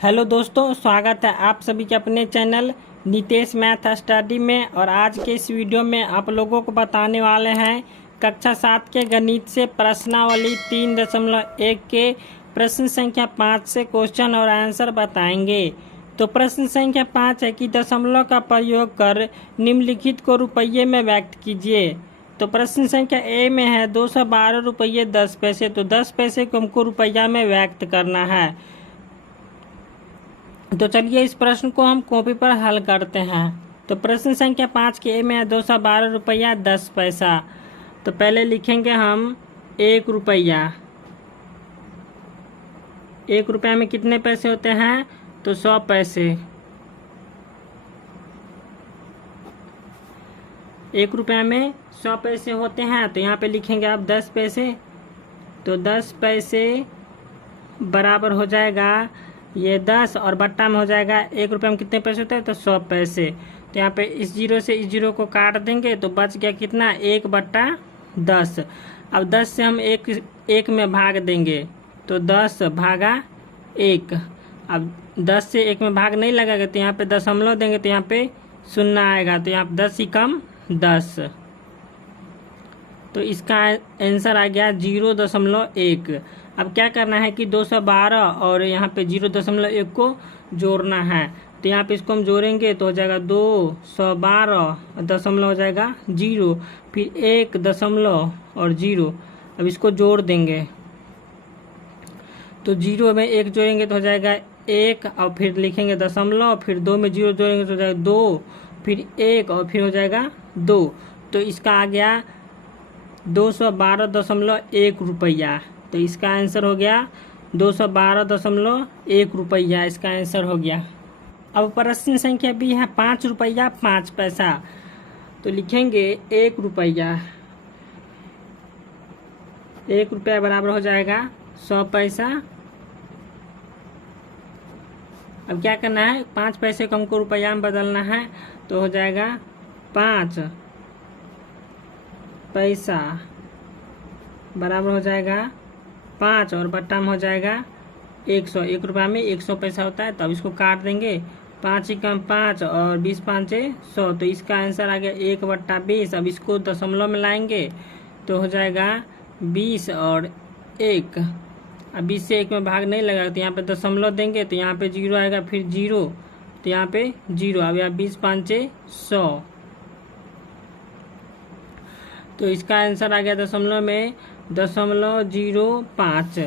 Hello दोस्तों, स्वागत है आप सभी के अपने चैनल नितेश मैथ स्टडी में। और आज के इस वीडियो में आप लोगों को बताने वाले हैं कक्षा 7 के गणित से प्रश्नावली 3.1 के प्रश्न संख्या 5 से क्वेश्चन और आंसर बताएंगे। तो प्रश्न संख्या 5 है कि दशमलव का प्रयोग कर निम्नलिखित को रुपये में व्यक्त कीजिए। तो प्रश्न संख्या ए में है 212 रुपये 10 पैसे। तो 10 पैसे को हमको रुपया में व्यक्त करना है। तो चलिए इस प्रश्न को हम कॉपी पर हल करते हैं। तो प्रश्न संख्या 5 के ए में है 212 रुपया 10 पैसा। तो पहले लिखेंगे हम 1 रुपया। 1 रुपया में कितने पैसे होते हैं? तो 100 पैसे। 1 रुपया में 100 पैसे होते हैं। तो यहाँ पे लिखेंगे आप 10 पैसे। तो 10 पैसे बराबर हो जाएगा ये 10 और बट्टा में हो जाएगा 1 रुपये में कितने पैसे होते हैं? तो 100 पैसे। तो यहाँ पे इस जीरो से इस जीरो को काट देंगे तो बच गया कितना? 1/10। अब 10 से हम एक में भाग देंगे तो 10 भागा 1। अब 10 से 1 में भाग नहीं लगेगा तो यहाँ पे दशमलव देंगे तो यहाँ पे 0 आएगा। तो यहाँ पे 10 ही कम 10। तो इसका आंसर आ गया 0.1। अब क्या करना है कि 212 और यहाँ पे 0.1 को जोड़ना है। तो यहाँ पे इसको हम जोड़ेंगे तो हो जाएगा 212 दशमलव हो जाएगा 0, फिर 1 दशमलव और 0। अब इसको जोड़ देंगे तो 0 में 1 जोड़ेंगे तो हो जाएगा 1 और फिर लिखेंगे दशमलव, फिर 2 में 0 जोड़ेंगे तो हो जाएगा 2, फिर 1 और फिर हो जाएगा 2। तो इसका आ गया 212.1 रुपया। तो इसका आंसर हो गया 212.1 रुपया। इसका आंसर हो गया। अब प्रश्न संख्या बी है 5 रुपया 5 पैसा। तो लिखेंगे 1 रुपया। 1 रुपया बराबर हो जाएगा 100 पैसा। अब क्या करना है? 5 पैसे को हमको रुपया में बदलना है। तो हो जाएगा 5 पैसा बराबर हो जाएगा 5 और बट्टा में हो जाएगा 100। 1 रुपया में 100 पैसा होता है। तो अब इसको काट देंगे। 5 ही कम 5 और 20 5 100। तो इसका आंसर आ गया 1/20। अब इसको दशमलव में लाएंगे तो हो जाएगा 20 और 1। अब 20 से 1 में भाग नहीं लगा तो यहाँ पे दशमलव देंगे तो यहाँ पे 0 आएगा, फिर 0 तो यहाँ पे 0। अब यहाँ 20 5 100। तो इसका आंसर आ गया दशमलव में 0.05।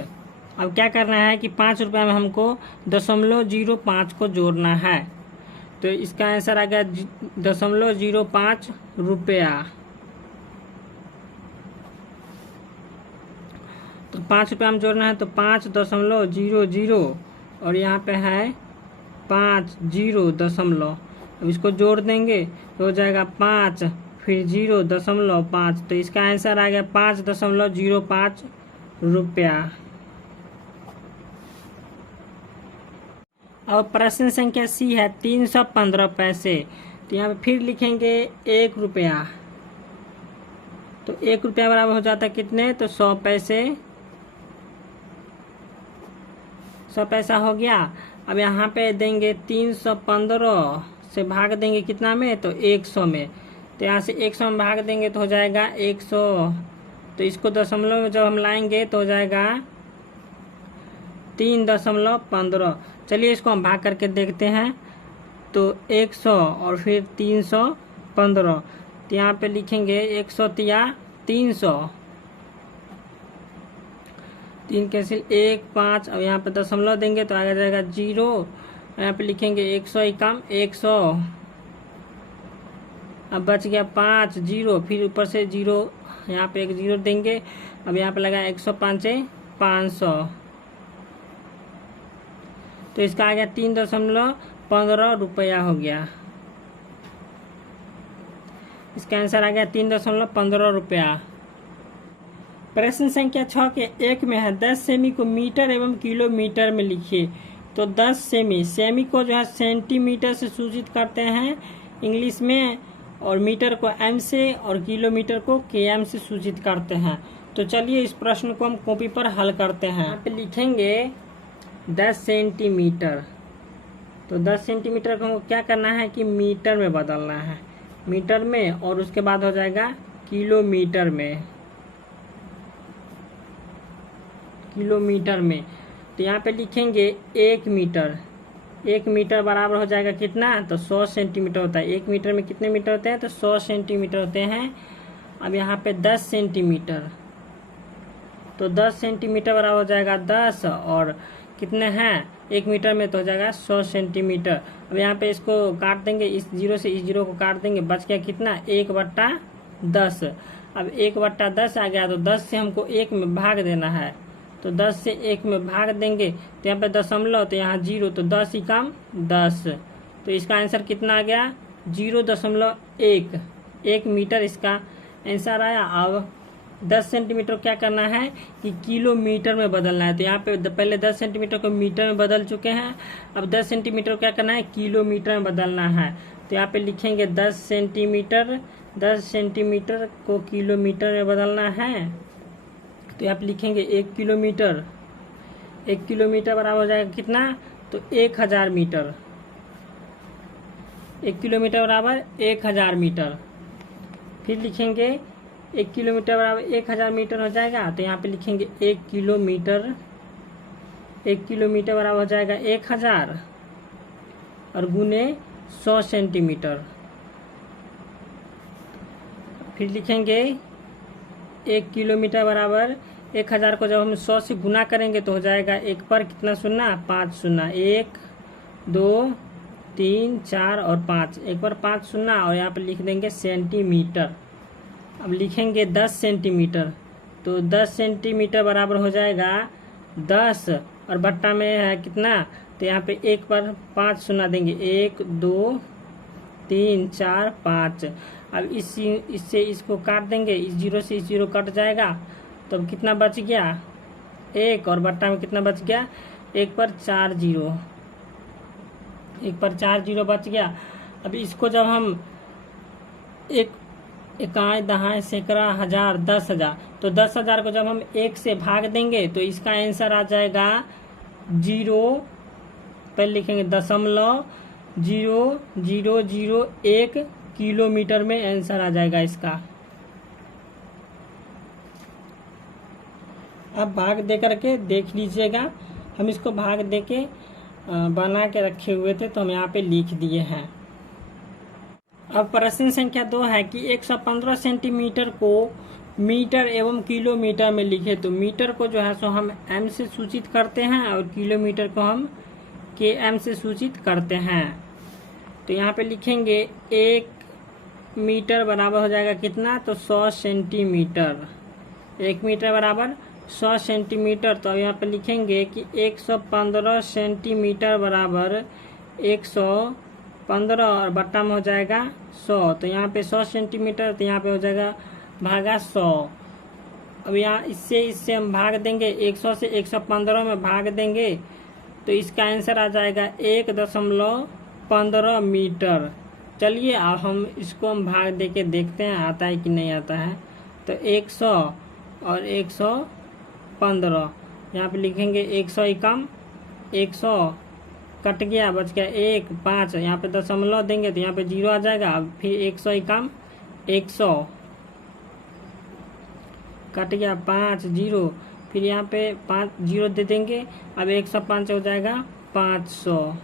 अब क्या करना है कि 5 रुपया में हमको 0.05 को जोड़ना है। तो इसका आंसर आ गया 0.05 रुपया। तो 5 रुपया में जोड़ना है तो 5.00 और यहाँ पे है 50 दशमलव। अब इसको जोड़ देंगे तो हो जाएगा 5 फिर 0.5। तो इसका आंसर आ गया 5.05 रुपया। अब प्रश्न संख्या सी है 315 पैसे। तो यहाँ पे फिर लिखेंगे 1 रुपया। तो 1 रुपया बराबर हो जाता है कितने? तो 100 पैसे। 100 पैसा हो गया। अब यहाँ पे देंगे 315 से भाग देंगे कितना में? तो 100 में। तो यहाँ से 100 में भाग देंगे तो हो जाएगा 100। तो इसको दशमलव में जब हम लाएंगे तो हो जाएगा 3.15। चलिए इसको हम भाग करके देखते हैं। तो 100 और फिर 315। तो यहाँ पे लिखेंगे 100 या 300। 3 कैंसिल 1 5। अब यहाँ पे दशमलव देंगे तो आ जाएगा 0। यहाँ पे लिखेंगे 100 ही कम 100। अब बच गया 5 0, फिर ऊपर से 0 यहाँ पे 1 0 देंगे। अब यहाँ पे लगा 105 500। तो इसका आ गया 3.15 रुपया हो गया। इसका आंसर आ गया 3.15 रुपया। प्रश्न संख्या 6 के 1 में है 10 सेमी को मीटर एवं किलोमीटर में लिखिए। तो 10 सेमी को जो है सेंटीमीटर से सूचित करते हैं इंग्लिश में, और मीटर को एम से और किलोमीटर को केएम से सूचित करते हैं। तो चलिए इस प्रश्न को हम कॉपी पर हल करते हैं। यहाँ पे लिखेंगे 10 सेंटीमीटर। तो 10 सेंटीमीटर को हमको क्या करना है कि मीटर में बदलना है, मीटर में, और उसके बाद हो जाएगा किलोमीटर में, किलोमीटर में। तो यहाँ पे लिखेंगे 1 मीटर, 1 मीटर बराबर हो जाएगा कितना, तो 100 सेंटीमीटर होता है। 1 मीटर में कितने मीटर होते हैं, तो 100 सेंटीमीटर होते हैं। अब यहाँ पे 10 सेंटीमीटर, तो 10 सेंटीमीटर बराबर हो जाएगा 10, और कितने हैं 1 मीटर में, तो हो जाएगा 100 सेंटीमीटर। अब यहाँ पे इसको काट देंगे, इस जीरो से इस जीरो को काट देंगे, बच गया कितना 1/10। अब 1/10 आ गया, तो 10 से हमको 1 में भाग देना है, तो 10 से 1 में भाग देंगे तो यहाँ पे दशमलव, तो यहाँ 0, तो 10 ही कम 10, तो इसका आंसर कितना आ गया 0.1, 1 मीटर इसका आंसर आया। अब 10 सेंटीमीटर क्या करना है कि किलोमीटर में बदलना है, तो यहाँ पे पहले 10 सेंटीमीटर को मीटर में बदल चुके हैं, अब 10 सेंटीमीटर क्या करना है किलोमीटर में बदलना है। तो यहाँ पे लिखेंगे 10 सेंटीमीटर, 10 सेंटीमीटर को किलोमीटर में बदलना है, तो यहाँ पे लिखेंगे 1 किलोमीटर, 1 किलोमीटर बराबर हो जाएगा कितना, तो 1000 मीटर, 1 किलोमीटर बराबर 1000 मीटर। फिर लिखेंगे 1 किलोमीटर बराबर 1000 मीटर हो जाएगा, तो यहाँ पे लिखेंगे 1 किलोमीटर, 1 किलोमीटर बराबर हो जाएगा 1000 और गुने 100 सेंटीमीटर। फिर लिखेंगे 1 किलोमीटर बराबर 1000 को जब हम 100 से गुना करेंगे तो हो जाएगा 1 पर कितना शून्य, 5 शून्य, 1 2 3 4 और 5, 1 पर 5 शून्य, और यहाँ पे लिख देंगे सेंटीमीटर। अब लिखेंगे 10 सेंटीमीटर, तो 10 सेंटीमीटर बराबर हो जाएगा 10 और बट्टा में है कितना, तो यहाँ पे 1 पर 5 शून्य देंगे, 1 2 3 4 5। अब इससे इसको काट देंगे, इस जीरो से इस जीरो कट जाएगा, तो अब कितना बच गया 1, और बट्टा में कितना बच गया 1 पर 4 जीरो, 1 पर 4 जीरो बच गया। अब इसको जब हम इकाई दहाई सैकड़ा हजार 10,000, तो 10,000 को जब हम 1 से भाग देंगे तो इसका आंसर आ जाएगा 0, पहले लिखेंगे 0.0001 किलोमीटर में आंसर आ जाएगा इसका। अब भाग दे करके देख लीजिएगा, हम इसको भाग दे के बना के रखे हुए थे, तो हम यहाँ पे लिख दिए हैं। अब प्रश्न संख्या 2 है कि 115 सेंटीमीटर को मीटर एवं किलोमीटर में लिखे, तो मीटर को जो है सो हम एम से सूचित करते हैं और किलोमीटर को हम के एम से सूचित करते हैं। तो यहाँ पे लिखेंगे 1 मीटर बराबर हो जाएगा कितना, तो 100 सेंटीमीटर, 1 मीटर बराबर 100 सेंटीमीटर। तो अब यहाँ पे लिखेंगे कि 115 सेंटीमीटर बराबर 115 और बट्टा में हो जाएगा 100, तो यहाँ पे 100 सेंटीमीटर, तो यहाँ पे हो जाएगा भागा 100। अब यहाँ इससे हम भाग देंगे, 100 से 115 में भाग देंगे तो इसका आंसर आ जाएगा 1.15 मीटर। चलिए अब हम इसको हम भाग दे के देखते हैं आता है कि नहीं आता है। तो 100 और 115, यहाँ पे लिखेंगे 100 ही कम 100 कट गया, बच गया 1 5, यहाँ पे दशमलव देंगे तो यहाँ पे 0 आ जाएगा। अब फिर 100 ही कम 100 कट गया 5 0, फिर यहाँ पे 5 0 दे देंगे। अब 105 हो जाएगा 500,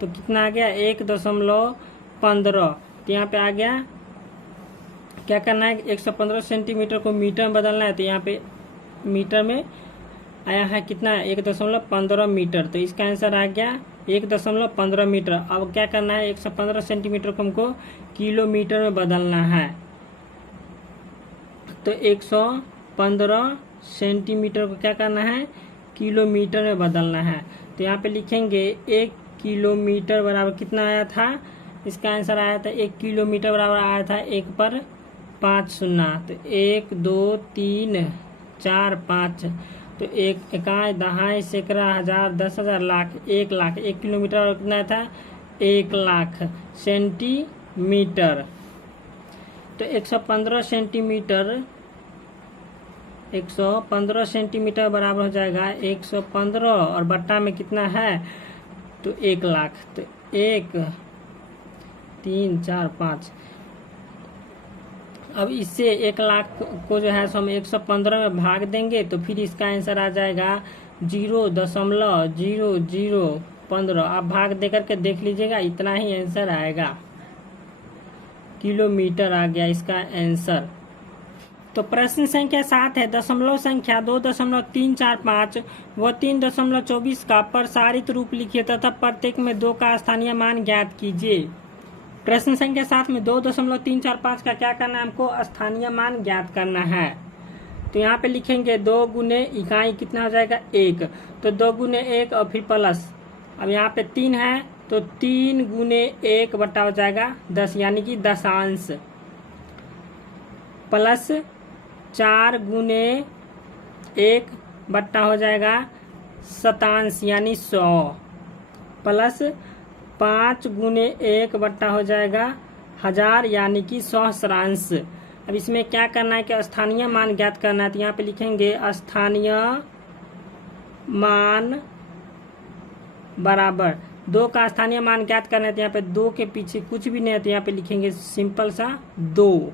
तो कितना आ गया 1.15। तो यहाँ पे आ गया, क्या करना है 115 सेंटीमीटर को मीटर में बदलना है, तो यहाँ पे मीटर में आया है कितना 1.15 मीटर, तो इसका आंसर आ गया 1.15 मीटर। अब क्या करना है 115 सेंटीमीटर को हमको किलोमीटर में बदलना है, तो 115 सेंटीमीटर को क्या करना है किलोमीटर में बदलना है। तो यहाँ पे लिखेंगे 1 किलोमीटर बराबर कितना आया था, इसका आंसर आया था 1 किलोमीटर बराबर आया था 1 पर 5 शून्य, तो 1 2 3 4 5, तो 1 इकाई दहाई सैकड़ा हजार 10,000 लाख 1 लाख, 1 किलोमीटर कितना था 1 लाख सेंटीमीटर। तो 115 सेंटीमीटर 115 सेंटीमीटर बराबर हो जाएगा 115 और बट्टा में कितना है तो 1 लाख। तो 1 3 4 5। अब इससे 1 लाख को जो है सो हम 115 में भाग देंगे तो फिर इसका आंसर आ जाएगा 0.0015। आप भाग दे करके देख लीजिएगा, इतना ही आंसर आएगा। किलोमीटर आ गया इसका आंसर। तो प्रश्न संख्या 7 है, दशमलव संख्या 2.345 व 3.24 का प्रसारित रूप लिखिए तथा प्रत्येक में 2 का स्थानीय मान ज्ञात कीजिए। प्रश्न संख्या 7 में 2.345 का क्या करना है, हमको स्थानीय मान ज्ञात करना है। तो यहाँ पे लिखेंगे 2 गुने इकाई कितना हो जाएगा 1, तो 2 गुने 1 और फिर प्लस। अब यहाँ पे 3 है तो 3 गुने 1 बट्टा हो जाएगा 10 यानी कि दशांश, प्लस 4 गुने 1 बट्टा हो जाएगा शतांश यानी 100, प्लस 5 गुने 1 बट्टा हो जाएगा 1000 यानी कि सहस्रांश। अब इसमें क्या करना है कि स्थानीय मान ज्ञात करना है। तो यहाँ पे लिखेंगे स्थानीय मान बराबर 2 का स्थानीय मान ज्ञात करना है। तो यहाँ पे 2 के पीछे कुछ भी नहीं है तो यहाँ पे लिखेंगे सिंपल सा 2।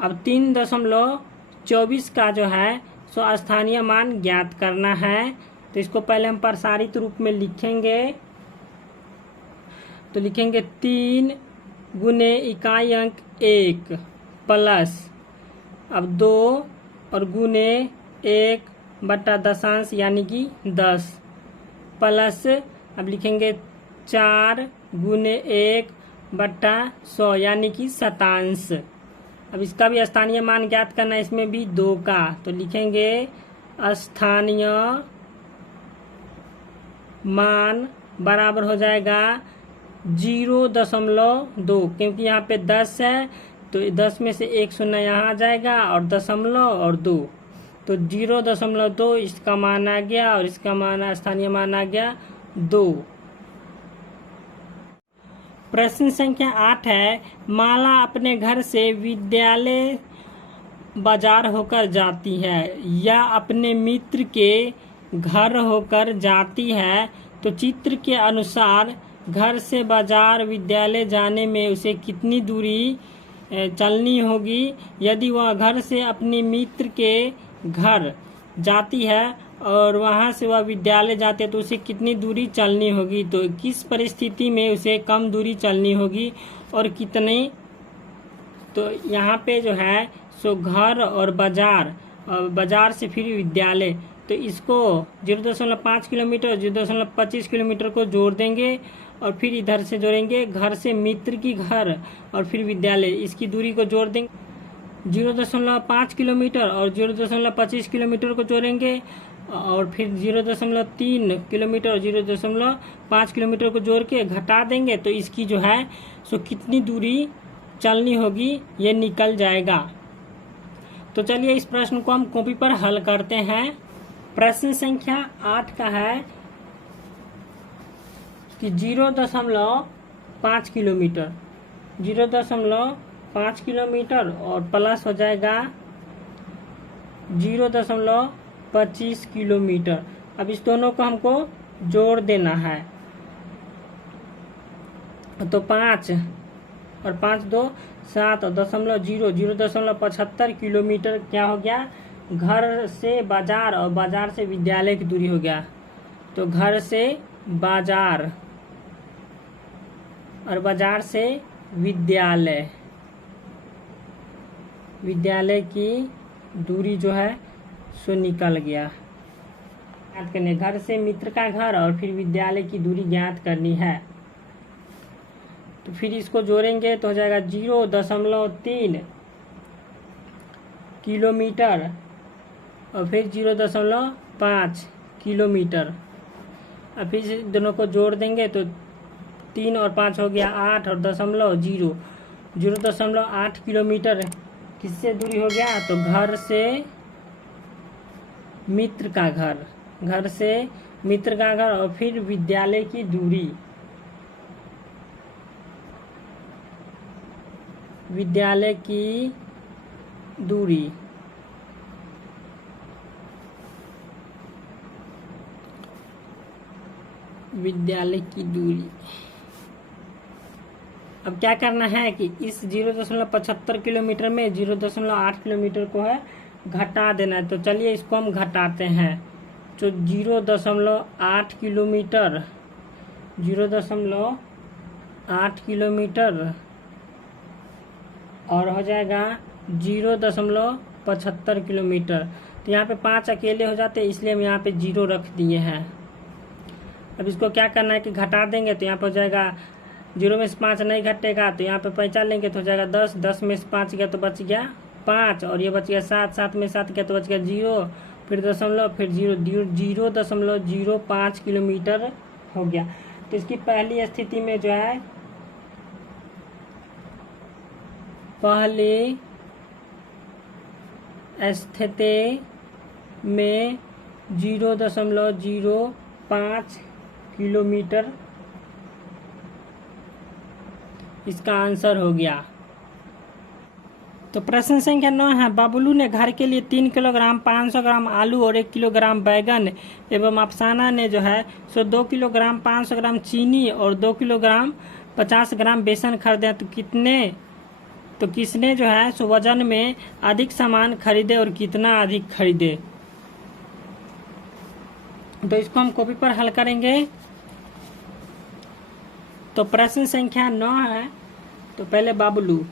अब 3.24 का जो है सो स्थानीय मान ज्ञात करना है। तो इसको पहले हम प्रसारित रूप में लिखेंगे। तो लिखेंगे 3 गुने इकाई अंक 1 प्लस अब 2 और गुने 1 बट्टा दशांश यानी कि 10, प्लस अब लिखेंगे 4 गुने 1 बट्टा 100 यानी कि शतांश। अब इसका भी स्थानीय मान ज्ञात करना है, इसमें भी 2 का। तो लिखेंगे स्थानीय मान बराबर हो जाएगा 0.2, क्योंकि यहाँ पे 10 है तो 10 में से 1 शून्य यहाँ आ जाएगा और दशमलव और 2, तो 0.2 इसका मान आ गया और इसका मान स्थानीय मान आ गया 2। प्रश्न संख्या 8 है, माला अपने घर से विद्यालय बाजार होकर जाती है या अपने मित्र के घर होकर जाती है, तो चित्र के अनुसार घर से बाजार विद्यालय जाने में उसे कितनी दूरी चलनी होगी। यदि वह घर से अपने मित्र के घर जाती है और वहां से वह विद्यालय जाते हैं तो उसे कितनी दूरी चलनी होगी। तो किस परिस्थिति में उसे कम दूरी चलनी होगी और कितनी। तो यहाँ पे जो है सो घर और बाजार से फिर विद्यालय, तो इसको 0.5 किलोमीटर 0.25 किलोमीटर को जोड़ देंगे और फिर इधर से जोड़ेंगे घर से मित्र की घर और फिर विद्यालय, इसकी दूरी को जोड़ देंगे 0.5 किलोमीटर और 0.25 किलोमीटर को जोड़ेंगे और फिर 0.3 किलोमीटर और 0.5 किलोमीटर को जोड़ के घटा देंगे तो इसकी जो है सो कितनी दूरी चलनी होगी ये निकल जाएगा। तो चलिए इस प्रश्न को हम कॉपी पर हल करते हैं। प्रश्न संख्या 8 का है कि 0.5 किलोमीटर 0.5 किलोमीटर और प्लस हो जाएगा 0.25 किलोमीटर। अब इस दोनों को हमको जोड़ देना है। तो 5 और 5 2 7 और 0.75 किलोमीटर क्या हो गया, घर से बाजार और बाजार से विद्यालय की दूरी हो गया। तो घर से बाजार और बाजार से विद्यालय की दूरी जो है सो निकल गया। याद करने घर से मित्र का घर और फिर विद्यालय की दूरी ज्ञात करनी है। तो फिर इसको जोड़ेंगे तो हो जाएगा 0.3 किलोमीटर और फिर 0.5 किलोमीटर। अब फिर दोनों को जोड़ देंगे तो 3 और 5 हो गया 8 और 0.8 किलोमीटर किससे दूरी हो गया, तो घर से मित्र का घर और फिर विद्यालय की दूरी, विद्यालय की दूरी। अब क्या करना है कि इस 0.75 किलोमीटर में 0.8 किलोमीटर को है घटा देना है। तो चलिए इसको हम घटाते हैं। तो 0.8 किलोमीटर 0.8 किलोमीटर और हो जाएगा 0.75 किलोमीटर। तो यहाँ पे 5 अकेले हो जाते हैं, इसलिए हम यहाँ पे 0 रख दिए हैं। अब इसको क्या करना है कि घटा देंगे। तो यहाँ पे हो जाएगा 0 में से 5 नहीं घटेगा, तो यहाँ पे 5 लेंगे तो हो जाएगा 10, 10 में से 5 गया तो बच गया 5, और ये बच गया 7, 7 में 7 गया तो बच गया 0, फिर दशमलव, फिर 0.05 किलोमीटर हो गया। तो इसकी पहली स्थिति में जो है, पहली स्थिति में 0.05 किलोमीटर इसका आंसर हो गया। तो प्रश्न संख्या 9 है, बबलू ने घर के लिए 3 किलोग्राम 500 ग्राम आलू और 1 किलोग्राम बैगन एवं अफसाना ने जो है सो 2 किलोग्राम 500 ग्राम चीनी और 2 किलोग्राम 50 ग्राम बेसन खरीदे। तो किसने जो है सो वजन में अधिक सामान खरीदे और कितना अधिक खरीदे। तो इसको हम कॉपी पर हल करेंगे। तो प्रश्न संख्या 9 है, तो पहले बबलू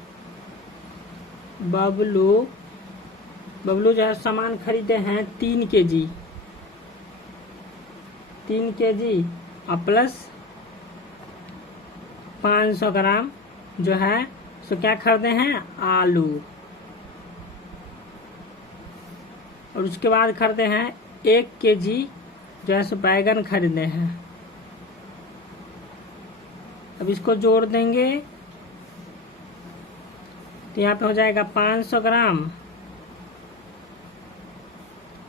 जो है सामान खरीदे हैं 3 केजी और प्लस 500 ग्राम जो है सो क्या खरीदे हैं आलू, और उसके बाद खरीदे हैं 1 केजी जो है सो बैगन खरीदे हैं। अब इसको जोड़ देंगे तो यहाँ पे हो जाएगा 500 ग्राम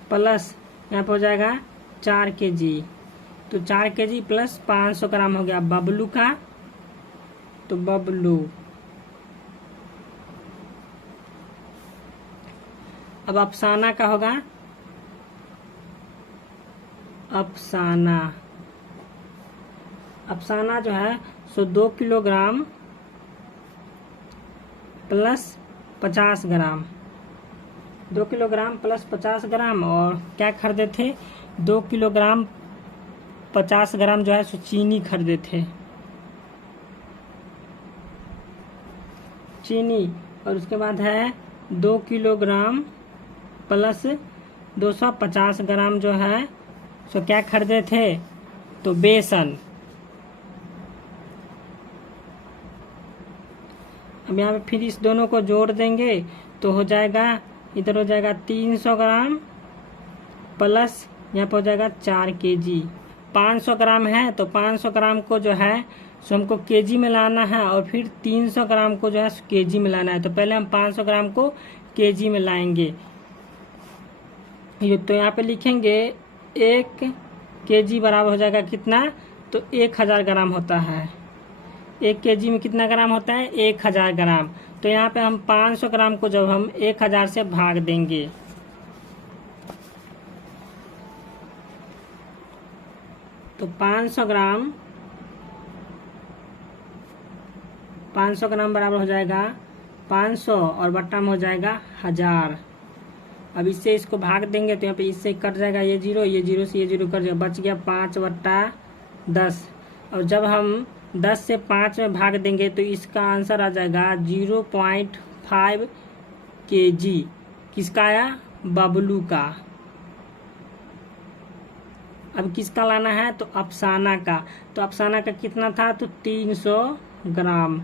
प्लस यहाँ पे हो जाएगा 4 केजी। तो 4 केजी प्लस 500 ग्राम हो गया बबलू का। तो बबलू, अब अफसाना का होगा अफसाना जो है सो 2 किलोग्राम प्लस 50 ग्राम 2 किलोग्राम प्लस 50 ग्राम और क्या खरीदे थे 2 किलोग्राम 50 ग्राम जो है सो चीनी खरीदे थे, चीनी। और उसके बाद है 2 किलोग्राम प्लस 250 ग्राम जो है सो क्या खरीदे थे तो बेसन। अब यहाँ पे फिर इस दोनों को जोड़ देंगे तो हो जाएगा, इधर हो जाएगा 300 ग्राम प्लस यहाँ पे हो जाएगा 4 केजी। 500 ग्राम है तो 500 ग्राम को जो है सो हमको केजी में लाना है और फिर 300 ग्राम को जो है केजी में लाना है। तो पहले हम 500 ग्राम को केजी में लाएंगे। तो यहाँ पे लिखेंगे 1 केजी बराबर हो जाएगा कितना, तो 1000 ग्राम होता है। 1 केजी में कितना ग्राम होता है 1000 ग्राम। तो यहाँ पे हम 500 ग्राम को जब हम 1000 से भाग देंगे तो 500 ग्राम बराबर हो जाएगा 500 और बट्टा में हो जाएगा 1000। अब इससे इसको भाग देंगे तो यहाँ पे इससे कट जाएगा ये 0 से ये 0 कट जाएगा, बच गया 5/10। और जब हम 10 से 5 में भाग देंगे तो इसका आंसर आ जाएगा 0.5 केजी। किसका आया बबलू का। अब किसका लाना है तो अफसाना का। तो अफसाना का कितना था तो 300 ग्राम।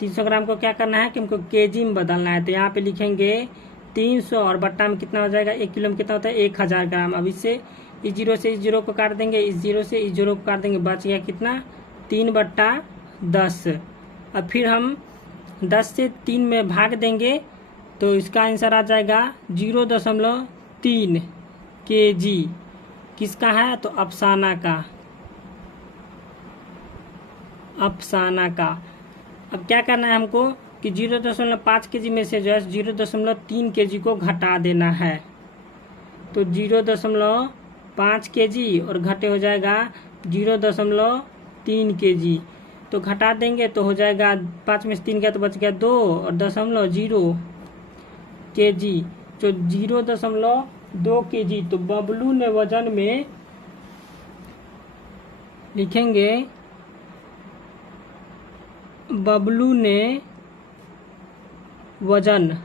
300 ग्राम को क्या करना है कि हमको केजी में बदलना है। तो यहाँ पे लिखेंगे 300 और बट्टा में कितना हो जाएगा 1 किलो में कितना होता है 1000 ग्राम। अब इससे इस 0 से इस 0 को काट देंगे, इस 0 से इस 0 को काट देंगे, बच गया कितना 3/10। अब फिर हम 10 से 3 में भाग देंगे तो इसका आंसर आ जाएगा 0.3 केजी। किसका है तो अफसाना का। अब क्या करना है हमको कि 0.5 केजी में से जो है 0.3 केजी को घटा देना है। तो 0.5 केजी और घटे हो जाएगा 0.3 kg। तो घटा देंगे तो हो जाएगा 5 में से 3 गया तो बच गया 2 और 0.0 kg। तो 0.2 kg। तो बबलू ने वजन में लिखेंगे, बबलू ने वजन,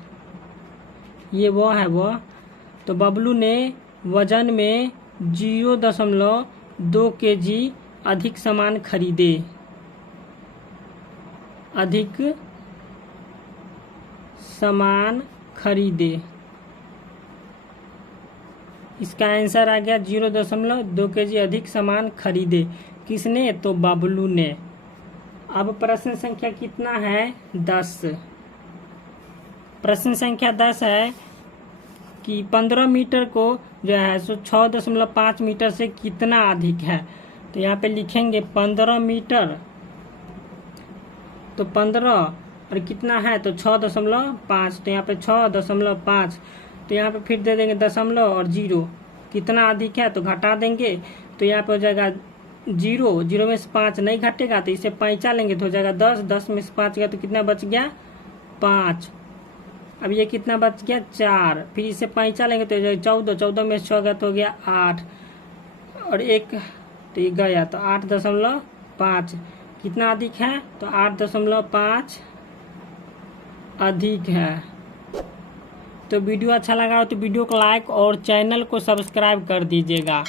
ये वो है वो, तो बबलू ने वजन में 0.2 kg अधिक सामान खरीदे, अधिक सामान खरीदे। इसका आंसर आ गया 0.2 kg अधिक सामान खरीदे। किसने? तो बबलू ने। अब प्रश्न संख्या कितना है? 10। प्रश्न संख्या 10 है कि 15 मीटर को जो है सो 6.5 मीटर से कितना अधिक है। तो यहाँ पे लिखेंगे 15 मीटर, तो 15 और कितना है तो 6.5, तो यहाँ पे 6.5। तो यहाँ पे फिर दे देंगे दशमलव और 0, कितना अधिक है तो घटा देंगे। तो यहाँ पे हो जाएगा 0, 0 में से 5 नहीं घटेगा तो इसे पैंचा लेंगे तो हो जाएगा 10, 10 में से 5 गया तो कितना बच गया? 5। अब ये कितना बच गया? 4। फिर इसे पैंचा लेंगे तो 14, 14 में से 6 गया तो हो गया 8 और 1 तो ये गया तो 8.5। कितना अधिक है? तो 8.5 अधिक है। तो वीडियो अच्छा लगा हो तो वीडियो को लाइक और चैनल को सब्सक्राइब कर दीजिएगा।